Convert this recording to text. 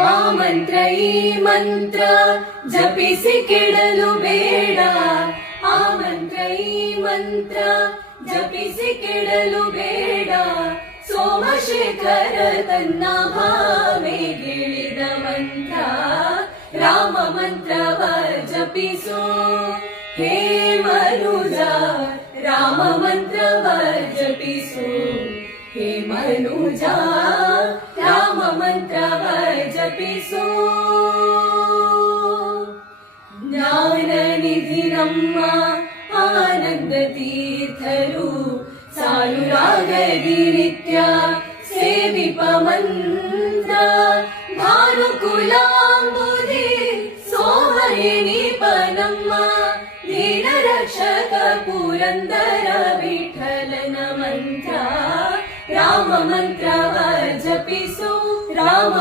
ಆ ಮಂತ್ರ ಈ ಮಂತ್ರ ಜಪಿಸಿ ಕೆಡಲು ಬೇಡ, ಆ ಮಂತ್ರ ಈ ಮಂತ್ರ ಜಪಿಸಿ ಕೆಡಲು ಬೇಡ. ಸೋಮಶೇಖರ ತನ್ನ ಭಾವೆಗಿಳಿದ ಮಂತ್ರ ರಾಮ ಮಂತ್ರವ ಜಪಿಸು ಹೇ ಮನುಜ, ರಾಮ ಮಂತ್ರವ ಜಪಿಸು ಹೇ ಮನುಜ, ರಾಮ ಮಂತ್ರವ ಜಪಿಸು. ಜ್ಞಾನ ನಿಧಿ ನಮ್ಮ ಆನಂದ ತೀರ್ಥರು ಸಾಲು ರಾಗದಿ ನಿತ್ಯ ಸೇವಿಪ ಮಂತ್ರ. ಭಾನುಕುಲಾಂಬುದಿ ಸೋಮಯನಿಪ ನಮ್ಮ ದೀನ ರಕ್ಷಕ ಪುರಂದರ ವಿಠಲನ ಮಂತ್ರ ರಾಮ ಮಂತ್ರವ ಜಪಿಸು ರಾಮ